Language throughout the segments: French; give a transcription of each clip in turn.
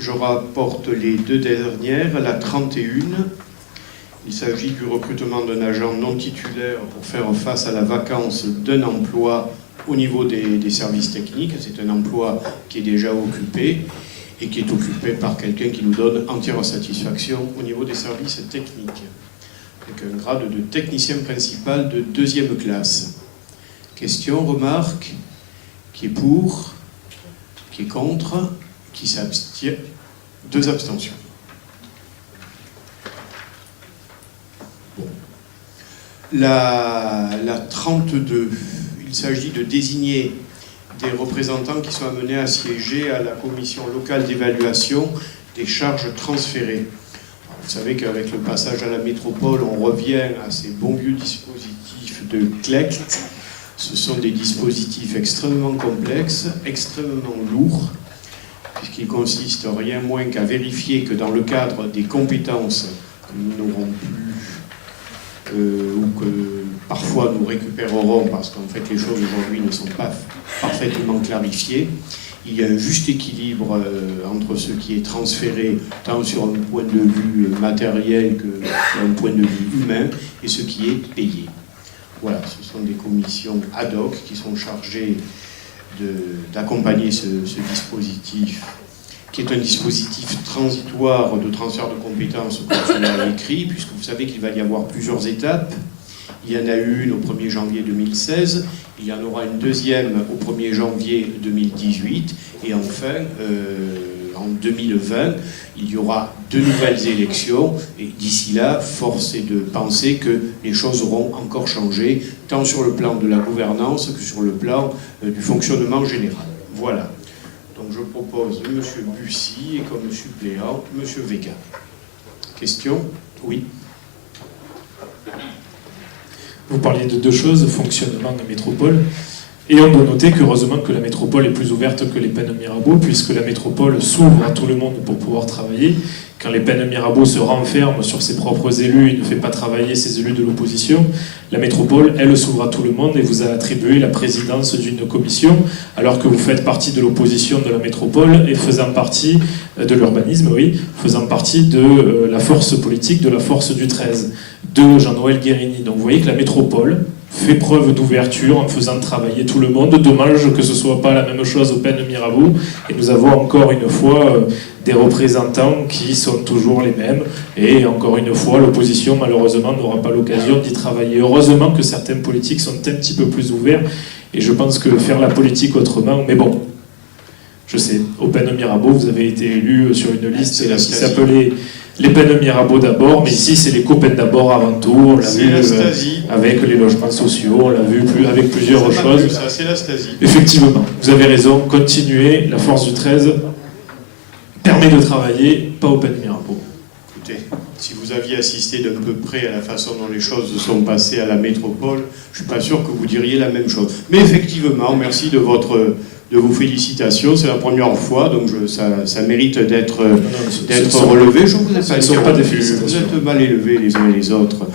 Je rapporte les deux dernières, la 31. Il s'agit du recrutement d'un agent non titulaire pour faire face à la vacance d'un emploi au niveau des services techniques. C'est un emploi qui est déjà occupé et qui est occupé par quelqu'un qui nous donne entière satisfaction au niveau des services techniques, avec un grade de technicien principal de 2e classe. Question, remarque, qui est pour, qui est contre, qui s'abstient, 2 abstentions. Bon. La 32, il s'agit de désigner des représentants qui sont amenés à siéger à la commission locale d'évaluation des charges transférées. Vous savez qu'avec le passage à la métropole, on revient à ces bons vieux dispositifs de CLECT. Ce sont des dispositifs extrêmement complexes, extrêmement lourds, puisqu'ils consistent rien moins qu'à vérifier que dans le cadre des compétences que nous n'aurons plus, ou que parfois nous récupérerons, parce qu'en fait les choses aujourd'hui ne sont pas parfaitement clarifiées, il y a un juste équilibre entre ce qui est transféré, tant sur un point de vue matériel que sur un point de vue humain, et ce qui est payé. Voilà, ce sont des commissions ad hoc qui sont chargées d'accompagner ce dispositif, qui est un dispositif transitoire de transfert de compétences, comme cela est écrit, puisque vous savez qu'il va y avoir plusieurs étapes. Il y en a une au 1er janvier 2016, il y en aura une deuxième au 1er janvier 2018, et enfin, en 2020, il y aura 2 nouvelles élections, et d'ici là, force est de penser que les choses auront encore changé, tant sur le plan de la gouvernance que sur le plan du fonctionnement général. Voilà. Donc je propose M. Bussy et comme suppléant, M. Vega. Question? Oui. Vous parliez de 2 choses, fonctionnement de métropole, et on doit noter qu'heureusement que la métropole est plus ouverte que les peines Mirabeau, puisque la métropole s'ouvre à tout le monde pour pouvoir travailler. Quand les peines Mirabeau se renferment sur ses propres élus et ne fait pas travailler ses élus de l'opposition, la métropole, elle, s'ouvre à tout le monde et vous a attribué la présidence d'une commission, alors que vous faites partie de l'opposition de la métropole et faisant partie de l'urbanisme, oui, faisant partie de la force politique, de la force du 13, de Jean-Noël Guérini. Donc vous voyez que la métropole fait preuve d'ouverture en faisant travailler tout le monde. Dommage que ce ne soit pas la même chose aux peines Mirabeau. Et nous avons encore une fois des représentants qui sont toujours les mêmes. Et encore une fois, l'opposition, malheureusement, n'aura pas l'occasion d'y travailler. Heureusement que certains politiques sont un petit peu plus ouverts. Et je pense que faire la politique autrement... Mais bon, je sais, aux peines Mirabeau, vous avez été élu sur une liste qui s'appelait... Les peines Mirabeau d'abord, mais ici c'est les copains d'abord avant tout. On l'a vu avec les logements sociaux, on l'a vu avec plusieurs choses. C'est la Stasi. Effectivement, vous avez raison, continuez, la force du 13 permet de travailler, pas aux peines Mirabeau. Écoutez, si vous aviez assisté d'un peu près à la façon dont les choses se sont passées à la métropole, je ne suis pas sûr que vous diriez la même chose. Mais effectivement, merci de vos félicitations, c'est la première fois, donc ça mérite d'être relevé. Je vous ai pas dit, pas des félicitations. Vous êtes mal élevés les uns et les autres.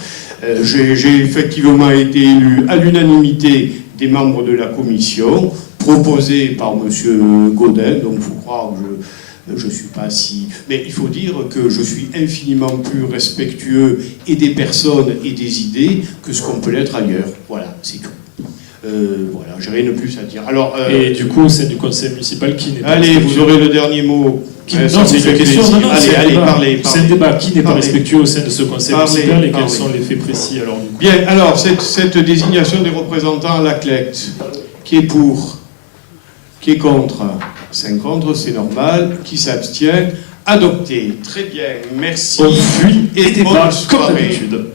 J'ai effectivement été élu à l'unanimité des membres de la commission, proposé par M. Gaudin, donc il faut croire que je ne suis pas si... Mais il faut dire que je suis infiniment plus respectueux et des personnes et des idées que ce qu'on peut l'être ailleurs. Voilà, c'est tout. Voilà, j'ai rien de plus à dire. Alors, et du coup, c'est du conseil municipal qui n'est pas... Allez, vous aurez le dernier mot. Non, c'est une question. Non, allez, parlez. C'est un débat. Qui n'est pas respectueux au sein de ce conseil municipal et quels sont les faits précis alors? Bien, alors, cette désignation des représentants à la CLECT, qui est pour? Qui est contre? 5 contre, c'est normal. Qui s'abstient? Adopté. Très bien, merci. On fuit et débat bonne comme soirée. d'habitude.